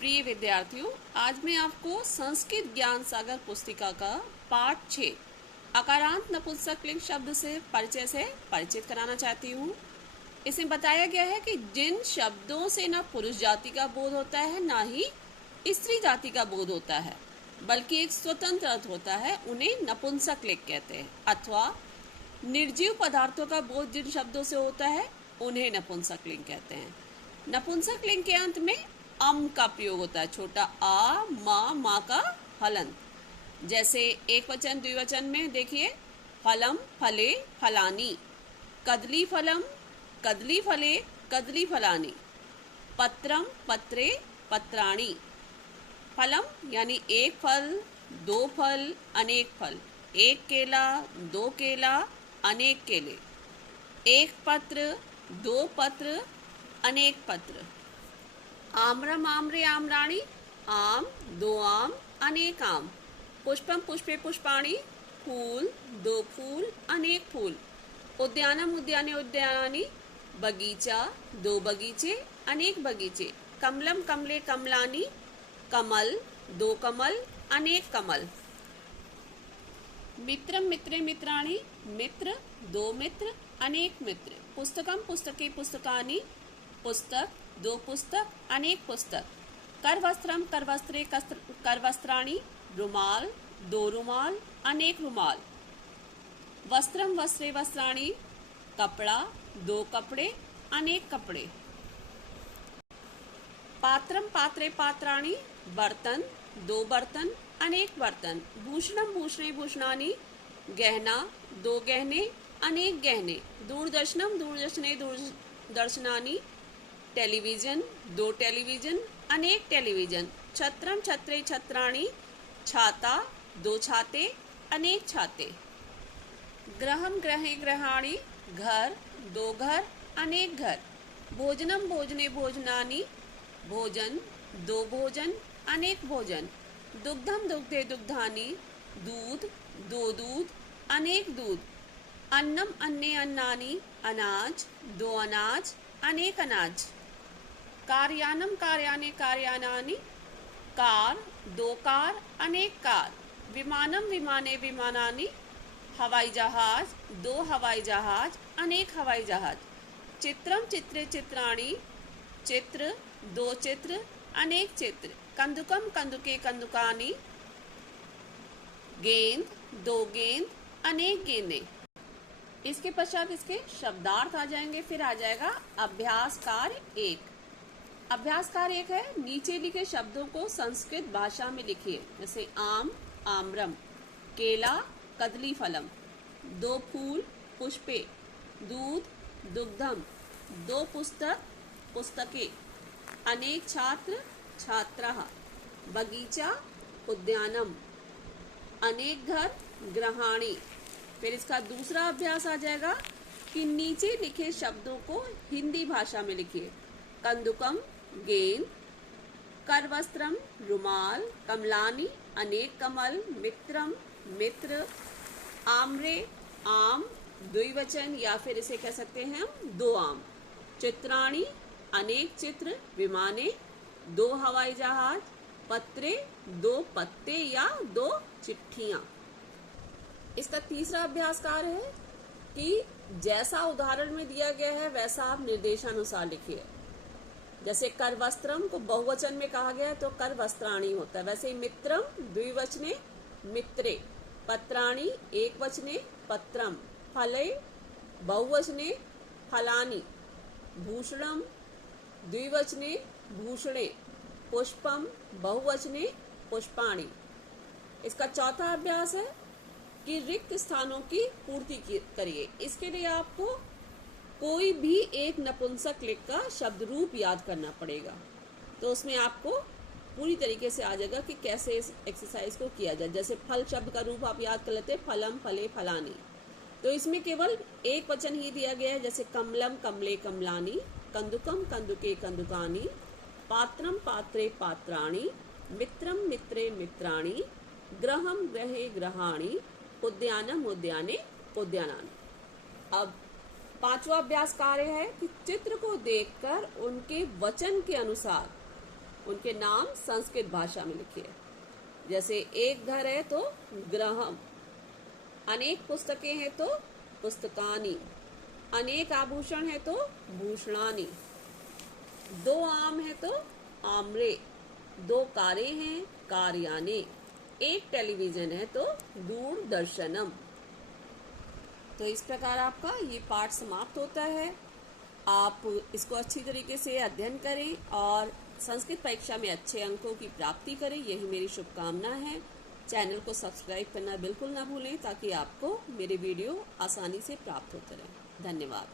प्रिय विद्यार्थियों, आज मैं आपको संस्कृत ज्ञान सागर पुस्तिका का पाठ 6 अकारांत नपुंसकलिंग शब्द से परिचित कराना चाहती हूँ। इसमें बताया गया है कि जिन शब्दों से न पुरुष जाति का बोध होता है न ही स्त्री जाति का बोध होता है, बल्कि एक स्वतंत्र अर्थ होता है, उन्हें नपुंसकलिंग कहते हैं। अथवा निर्जीव पदार्थों का बोध जिन शब्दों से होता है उन्हें नपुंसकलिंग कहते हैं। नपुंसकलिंग के अंत में अम का प्रयोग होता है, छोटा आ मा का हलंत। जैसे एक वचन द्विवचन में देखिए, फलम फले फलानी, कदली फलम कदली फले कदली फलानी, पत्रम पत्रे पत्राणी। फलम यानी एक फल, दो फल, अनेक फल, एक केला, दो केला, अनेक केले, एक पत्र, दो पत्र, अनेक पत्र। आम्रम आम्रे आम्राणी, आम, दो आम, अनेक आम। पुष्पम पुष्पे पुष्पाणी, फूल, दो फूल, अनेक फूल। उद्यानम उद्याने उद्यानानि, बगीचा, दो बगीचे, अनेक बगीचे। कमलम कमले कमलानी, कमल, दो कमल, अनेक कमल। मित्रम मित्रे मित्राणि, मित्र, दो मित्र, अनेक मित्र। पुस्तकम पुस्तके पुस्तकानि, पुस्तक, दो पुस्तक, अनेक पुस्तक। करवस्त्रम करवस्त्रे करवस्त्राणि, रुमाल, दो रुमाल, अनेक रुमाल। वस्त्रम वस्त्रे वस्त्राणि, कपड़ा, दो कपड़े, अनेक कपड़े। पात्रम पात्रे पात्राणि, बर्तन, दो बर्तन, अनेक बर्तन। भूषणम भूषणे भूषणानि, गहना, दो गहने, अनेक गहने। दूरदर्शनम दूरदर्शने दूरदर्शनानि, टेलीविजन, दो टेलीविजन, अनेक टेलीविजन। छत्रम छत्रे छत्राणि, छाता, दो छाते, अनेक छाते। गृहम गृहे गृहाणि, घर, दो घर, अनेक घर। भोजनम भोजने भोजनानि, भोजन, दो भोजन, अनेक भोजन। दुग्धम दुग्धे दुग्धानि, दूध, दो दूध, अनेक दूध। अन्नम अन्ने अन्नानि, अनाज, दो अनाज, अनेक अनाज। कार्यानम कार्याने कार्यानानि, कार, दो कार, अनेक कार। विमानम विमाने विमानानि, हवाई जहाज, दो हवाई जहाज, अनेक हवाई जहाज। चित्रम चित्रे चित्राणि, चित्र, दो चित्र, अनेक चित्र। कंदुकम कंदुके कंदुकानि, गेंद, दो गेंद, अनेक गेंदें। इसके पश्चात इसके शब्दार्थ आ जाएंगे। फिर आ जाएगा अभ्यास कार्य 1। अभ्यास कार्य 1 है, नीचे लिखे शब्दों को संस्कृत भाषा में लिखिए। जैसे आम, आम्रम, केला, कदली फलम, दो फूल, पुष्पे, दूध, दुग्धम, दो पुस्तक, पुस्तके, अनेक छात्र, छात्राः, बगीचा, उद्यानम, अनेक घर, गृहाणि। फिर इसका दूसरा अभ्यास आ जाएगा कि नीचे लिखे शब्दों को हिंदी भाषा में लिखिए। कंदुकम, गेंद, करवस्त्रम, रुमाल, कमलानी, अनेक कमल, मित्रम, मित्र, आम्रे, आम, द्विवचन या फिर इसे कह सकते हैं हम दो आम। चित्राणी, अनेक चित्र, विमाने, दो हवाई जहाज, पत्रे, दो पत्ते या दो चिट्ठियां। इसका तीसरा अभ्यास कार्य है कि जैसा उदाहरण में दिया गया है वैसा आप निर्देशानुसार लिखिए। जैसे करवस्त्रम को बहुवचन में कहा गया है तो करवस्त्राणी होता है, वैसे मित्रम द्विवचने मित्रे, पत्राणी एक वचने पत्रम, फले बहुवचने फलानी, भूषणम द्विवचने भूषणे, पुष्पम बहुवचने पुष्पाणि। इसका चौथा अभ्यास है कि रिक्त स्थानों की पूर्ति करिए। इसके लिए आपको कोई भी एक नपुंसकलिंग का शब्द रूप याद करना पड़ेगा। तो उसमें आपको पूरी तरीके से आ जाएगा कि कैसे इस एक्सरसाइज को किया जाए। जैसे फल शब्द का रूप आप याद कर लेते हैं, फलम फले फलानी, तो इसमें केवल एक वचन ही दिया गया है। जैसे कमलम कमले कमलानी, कंदुकम कंदुके कंदुकानी, पात्रम पात्रे पात्राणि, मित्रम मित्रे मित्राणि, गृहम गृहे गृहाणि, उद्यानम उद्याने उद्यानानि। अब पांचवा अभ्यास कार्य है कि चित्र को देखकर उनके वचन के अनुसार उनके नाम संस्कृत भाषा में लिखिए। जैसे एक घर है तो गृहम, अनेक पुस्तकें हैं तो पुस्तकानि, अनेक आभूषण है तो भूषणानि, 2 आम है तो आम्रे, 2 कारें हैं कार्याने, एक टेलीविजन है तो दूरदर्शनम। तो इस प्रकार आपका ये पाठ समाप्त होता है। आप इसको अच्छी तरीके से अध्ययन करें और संस्कृत परीक्षा में अच्छे अंकों की प्राप्ति करें, यही मेरी शुभकामना है। चैनल को सब्सक्राइब करना बिल्कुल ना भूलें ताकि आपको मेरे वीडियो आसानी से प्राप्त होते रहें। धन्यवाद।